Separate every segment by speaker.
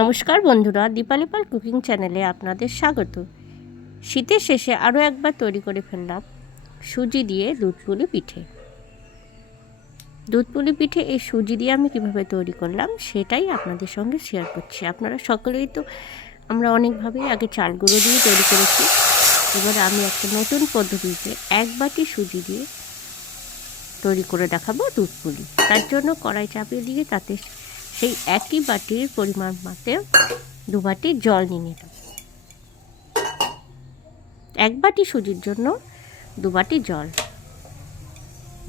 Speaker 1: নমস্কার বন্ধুরা, দীপালি পাল কুকিং চ্যানেলে আপনাদের স্বাগত। শীতের শেষে আরও একবার তৈরি করে ফেললাম সুজি দিয়ে দুধ পুলি পিঠে। দুধ পুলি পিঠে এই সুজি দিয়ে আমি কীভাবে তৈরি করলাম সেটাই আপনাদের সঙ্গে শেয়ার করছি। আপনারা সকলেই তো আমরা অনেকভাবেই আগে চাল গুঁড়ো দিয়ে তৈরি করেছি। এবার আমি একটা নতুন পদ্ধতিতে এক বাটি সুজি দিয়ে তৈরি করে দেখাবো দুধ পুলি তার জন্য কড়াই চাপিয়ে দিয়ে তাতে সেই একই বাটির পরিমাণ মাতে দু বাটি জল নিয়ে নিলাম। এক বাটি সুজির জন্য দু বাটি জল।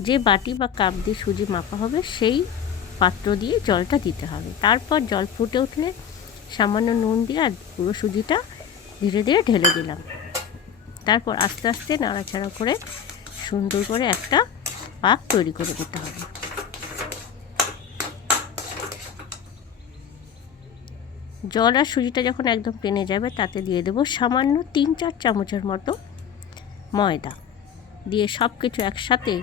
Speaker 1: যে বাটি বা কাপ দিয়ে সুজি মাপা হবে, সেই পাত্র দিয়ে জলটা দিতে হবে। তারপর জল ফুটে উঠলে সামান্য নুন দিয়ে আর পুরো সুজিটা ধীরে ধীরে ঢেলে দিলাম। তারপর আস্তে আস্তে নাড়াচাড়া করে সুন্দর করে একটা পাক তৈরি করে দিতে হবে। জল আর সুজিটা যখন একদম টেনে যাবে, তাতে দিয়ে দেবো সামান্য তিন চার চামচের মতো ময়দা। দিয়ে সব কিছু একসাথে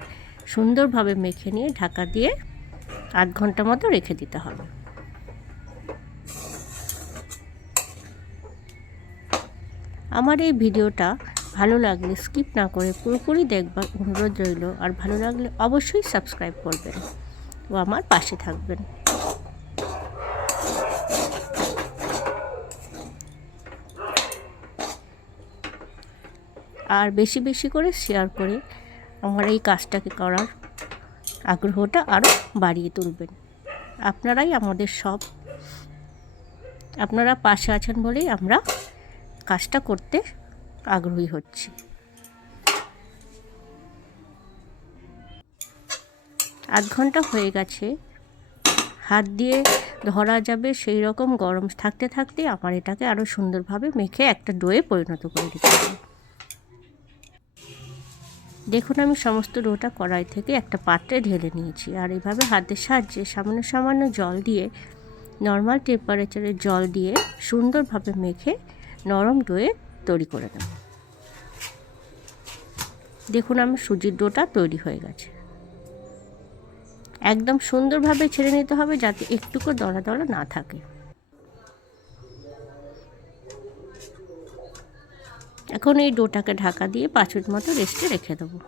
Speaker 1: সুন্দরভাবে মেখে নিয়ে ঢাকা দিয়ে আধ ঘণ্টা মতো রেখে দিতে হবে। আমার এই ভিডিওটা ভালো লাগলে স্কিপ না করে পুরোপুরি দেখবার অনুরোধ রইল, আর ভালো লাগলে অবশ্যই সাবস্ক্রাইব করবেন ও আমার পাশে থাকবেন। আর বেশি বেশি করে শেয়ার করে আমার এই কাজটাকে করার আগ্রহটা আরও বাড়িয়ে তুলবেন। আপনারাই আমাদের সব, আপনারা পাশে আছেন বলেই আমরা কাজটা করতে আগ্রহী হচ্ছি। আধ ঘণ্টা হয়ে গেছে, হাত দিয়ে ধরা যাবে সেই রকম গরম থাকতে থাকতে আমার এটাকে আরও সুন্দরভাবে মেখে একটা ডোয়ে পরিণত করে দিতে হবে। দেখুন, আমি সমস্ত ডোটা কড়াই থেকে একটা পাত্রে ঢেলে নিয়েছি আর এভাবে হাতের সাহায্যে সামান্য সামান্য জল দিয়ে নর্মাল টেম্পারেচারে জল দিয়ে সুন্দরভাবে মেখে নরম ডোয়ে তৈরি করে নেব। দেখুন আমি সুজির ডোটা তৈরি হয়ে গেছে। একদম সুন্দরভাবে ছেড়ে নিতে হবে যাতে একটুকু দলা দলা না থাকে। এখন এই ডোটাকে ঢাকা দিয়ে পাঁচ মিনিট মতো রেস্টে রেখে দেবো।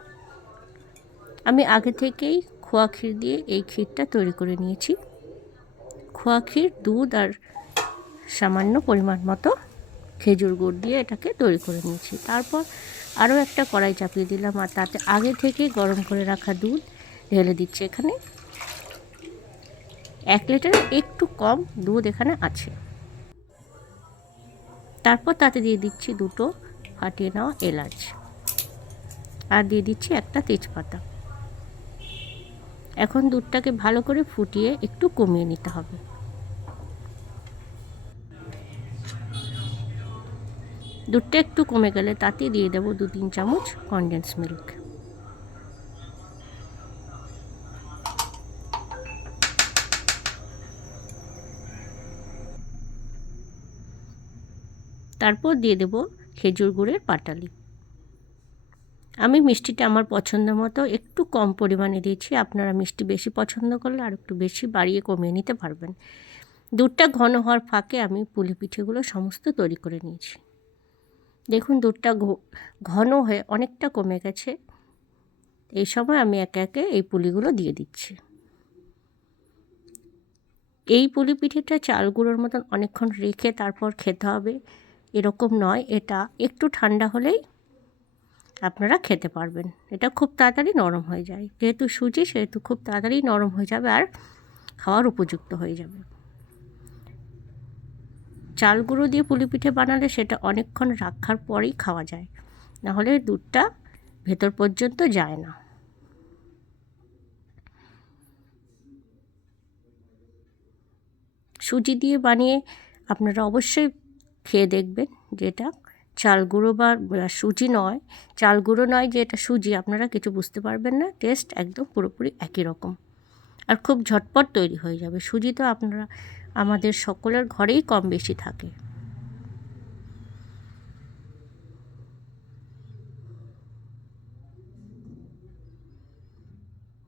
Speaker 1: আমি আগে থেকেই খোয়া ক্ষীর দিয়ে এই ক্ষীরটা তৈরি করে নিয়েছি। খোয়া ক্ষীর, দুধ আর সামান্য পরিমাণ মতো খেজুর গুড় দিয়ে এটাকে তৈরি করে নিয়েছি। তারপর আরও একটা কড়াই চাপিয়ে দিলাম আর তাতে আগে থেকে গরম করে রাখা দুধ ঢেলে দিচ্ছি এখানে। এক লিটারের একটু কম দুধ এখানে আছে। তারপর তাতে দিয়ে দিচ্ছি দুটো ফাটিয়ে নেওয়া এলাচ। আর দিয়ে দিচ্ছি একটা তেজপাতা। এখন দুধটাকে ভালো করে ফুটিয়ে একটু কমিয়ে নিতে হবে। দুধটা একটু কমে গেলে তাতে দিয়ে দেবো দু তিন চামচ কনডেন্স মিল্ক তারপর দিয়ে দেব খেজুর গুড়ের পাটালি। আমি মিষ্টিটা আমার পছন্দ মতো একটু কম পরিমাণে দিয়েছি। আপনারা মিষ্টি বেশি পছন্দ করলে আর একটু বেশি বাড়িয়ে কমিয়ে নিতে পারবেন। দুধটা ঘন হওয়ার ফাঁকে আমি পুলি পিঠেগুলো সমস্ত তৈরি করে নিয়েছি। দেখুন, দুধটা ঘন হয়ে অনেকটা কমে গেছে। এই সময় আমি একে একে এই পুলিগুলো দিয়ে দিচ্ছি। এই পুলি পিঠেটা চাল গুঁড়োর মতন অনেকক্ষণ রেখে তারপর খেতে হবে। এরকম নয়, এটা একটু ঠান্ডা হলেই আপনারা খেতে পারবেন। এটা খুব তাড়াতাড়ি নরম হয়ে যায়। যেহেতু সুজি, সেহেতু খুব তাড়াতাড়ি নরম হয়ে যাবে আর খাওয়ার উপযুক্ত হয়ে যাবে। চাল গুঁড়ো দিয়ে পুলি পিঠে বানালে সেটা অনেকক্ষণ রাখার পরেই খাওয়া যায়। নাহলে দুধটা ভেতর পর্যন্ত যায় না। সুজি দিয়ে বানিয়ে আপনারা অবশ্যই খেয়ে দেখবেন যেটা। চাল গুঁড়ো বা সুজি নয়। চাল গুঁড়ো নয় যে এটা সুজি, আপনারা কিছু বুঝতে পারবেন না। টেস্ট একদম পুরোপুরি একই রকম। আর খুব ঝটপট তৈরি হয়ে যাবে। সুজি তো আপনারা, আমাদের সকলের ঘরেই কম বেশি থাকে।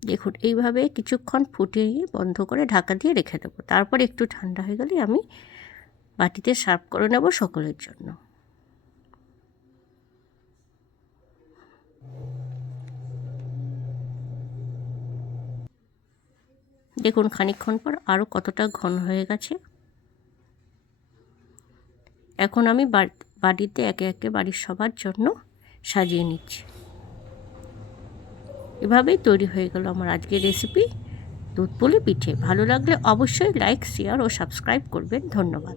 Speaker 1: দেখুন, এইভাবে কিছুক্ষণ ফুটিয়ে বন্ধ করে ঢাকা দিয়ে রেখে দেবো। তারপর একটু ঠান্ডা হয়ে গেলে আমি বাটিতে সার্ভ করে নেব সকলের জন্য। দেখুন, খানিকক্ষণ পর আরও কতটা ঘন হয়ে গেছে। এখন আমি বাড়িতে একে একে বাড়ির সবার জন্য সাজিয়ে নিচ্ছি। এভাবেই তৈরি হয়ে গেল আমার আজকের রেসিপি। দুধ পুলি পিঠে। ভালো লাগলে অবশ্যই লাইক, শেয়ার ও সাবস্ক্রাইব করবেন। ধন্যবাদ।